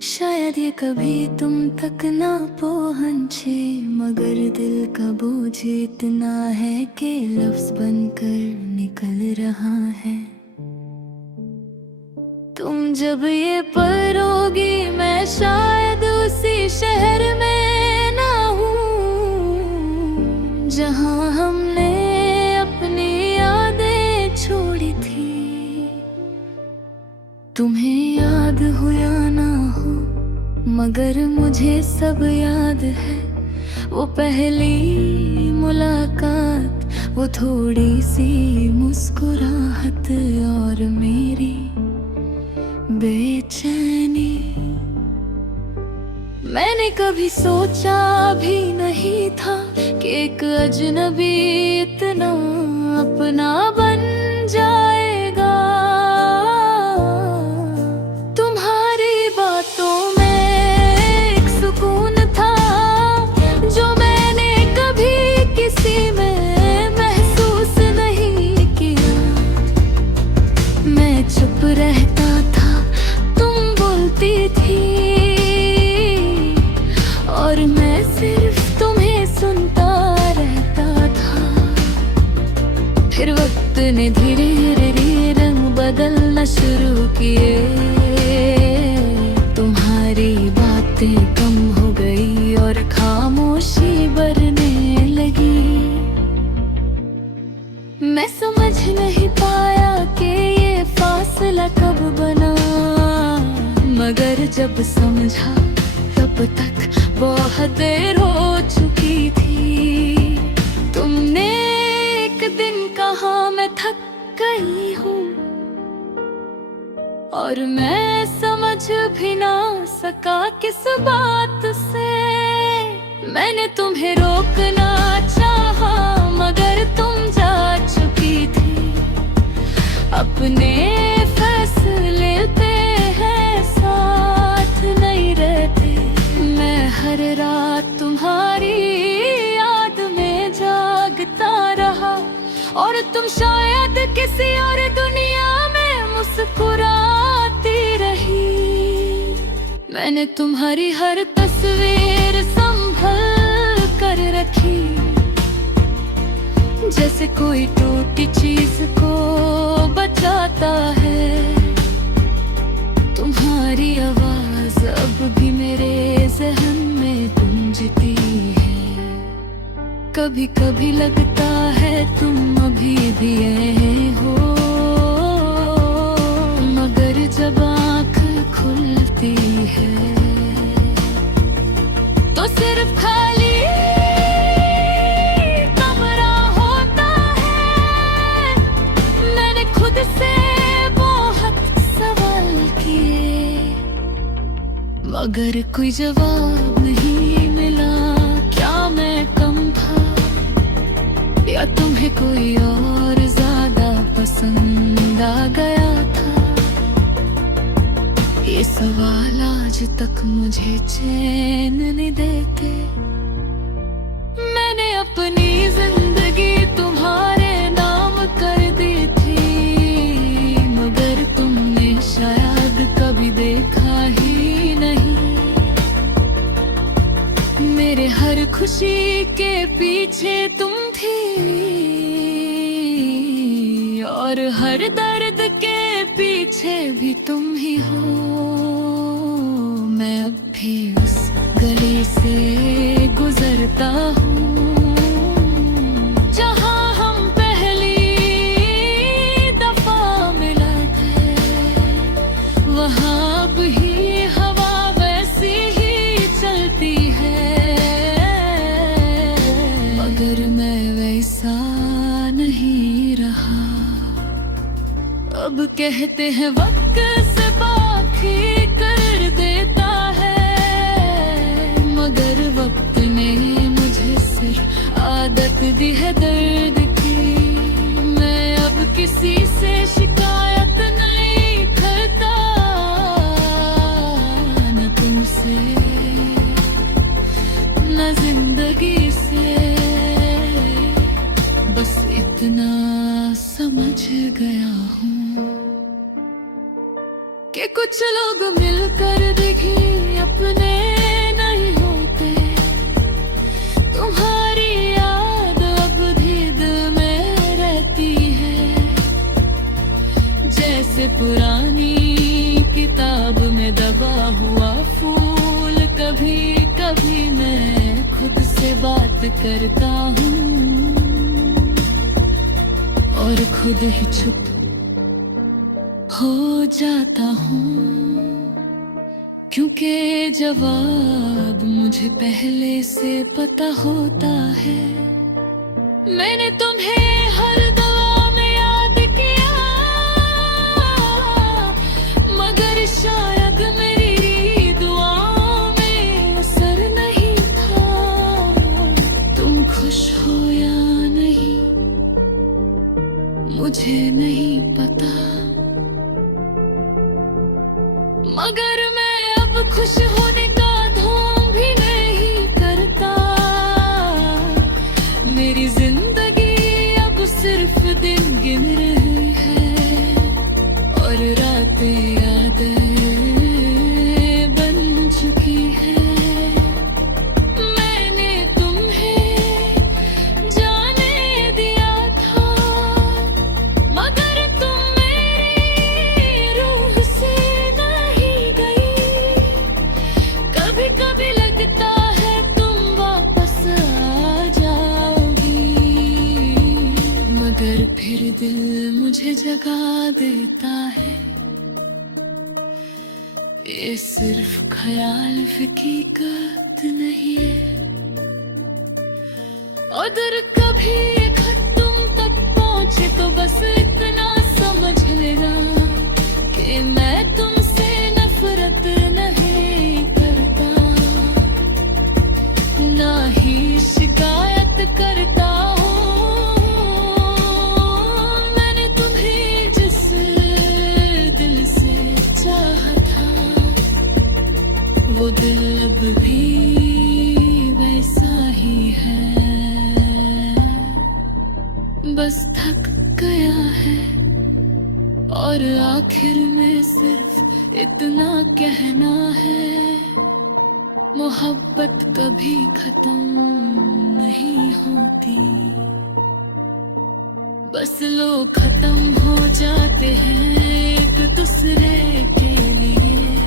शायद ये कभी तुम तक ना पहुंचे, मगर दिल का बोझ इतना है कि लफ्ज बनकर निकल रहा है। तुम जब ये पढ़ोगी मैं शायद उसी शहर में ना हूँ जहाँ हमने अपनी यादें छोड़ी थी। तुम्हें याद हो या ना हो, मगर मुझे सब याद है। वो पहली मुलाकात, वो थोड़ी सी मुस्कुराहट और मेरी बेचैनी। मैंने कभी सोचा भी नहीं था कि एक अजनबी इतना अपना बन जाएगा। तुम्हारी बातों में एक सुकून था जो मैंने कभी किसी में महसूस नहीं किया। मैं चुप रहता था, तुम बोलती थी और मैं सिर्फ तुम्हें सुनता रहता था। फिर वक्त ने धीरे धीरे रंग बदलना शुरू किए। तुम्हारी बातें कम हो गई और खामोशी बढ़ने लगी। मैं समझ नहीं पाया कि ये फासला कब बना, मगर जब समझा तब तक बहुत देर हो चुकी थी। तुमने एक दिन कहा मैं थक गई हूँ और मैं समझ भी ना सका किस बात से। मैंने तुम्हें रोकना चाहा मगर तुम जा चुकी थी। अपने फैसले पे है साथ नहीं रहते। मैं हर रात तुम्हारी याद में जागता रहा और तुम शायद किसी और दुनिया में मुस्कुराती रही। मैंने तुम्हारी हर तस्वीर संभल कर रखी, जैसे कोई टूटी चीज को बचाता है। तुम्हारी आवाज अब भी मेरे ज़हन में गूंजती है। कभी कभी लगता है तुम अभी भी यहीं हो, मगर जब आँख खुलती है तो सिर्फ खाली कमरा होता है। मैंने खुद से बहुत सवाल किए मगर कोई जवाब नहीं मिला। क्या मैं कम था या तुम्हें कोई और ज्यादा पसंद आ गया था? ये सवाल आज तक मुझे चैन नहीं देते। मैंने अपनी जिंदगी तुम्हारे नाम कर दी थी, मगर तुमने शायद कभी देखा ही नहीं। मेरे हर खुशी के पीछे तुम थी और हर दर्द के पीछे भी तुम ही हो। मैं अब भी उस गली से गुजरता हूँ जहाँ हम पहली दफा मिले थे। वहाँ अब ही हवा वैसी ही चलती है, मगर मैं वैसा नहीं रहा। अब कहते हैं वक्त से बाकी कर देता है, मगर वक्त ने मुझे सिर्फ आदत दी है दर्द की। मैं अब किसी से शिकायत नहीं करता, न तुमसे न जिंदगी से। बस इतना समझ गया हूँ कि कुछ लोग मिलकर दिखे अपने नहीं होते। तुम्हारी याद अब भी दिल में रहती है, जैसे पुरानी किताब में दबा हुआ फूल। कभी कभी मैं खुद से बात करता हूँ और खुद ही चुप हो जाता हूँ, क्योंकि जवाब मुझे पहले से पता होता है। मैंने तुम्हें हर दुआ में याद किया, मगर शायद मेरी दुआओं में असर नहीं था। तुम खुश हो या नहीं मुझे नहीं पता, मगर मैं अब खुश होने का ढोंग भी नहीं करता। मेरी जिंदगी अब सिर्फ दिन गिन रही है और रातें यादें बन चुकी है। मैंने तुम्हें जाने दिया था, मगर तुम मेरी रूह से नहीं गई। कभी कभी लगता है तुम वापस आ जाओगी, मगर फिर दिल मुझे जगा देता है। ये सिर्फ ख्याल हकीकत नहीं है। अगर कभी ये खत तुम तक पहुंचे तो बस इतना समझ लेना कि मैं तुमसे नफरत नहीं करता, ना ही शिकायत करता हूँ। मैंने तुम्हें जिस दिल से चाहा था, वो दिल अब भी वैसा ही है, बस थक गया है। और आखिर में सिर्फ इतना कहना है, मोहब्बत कभी खत्म नहीं होती। बस लोग खत्म हो जाते हैं एक दूसरे के लिए।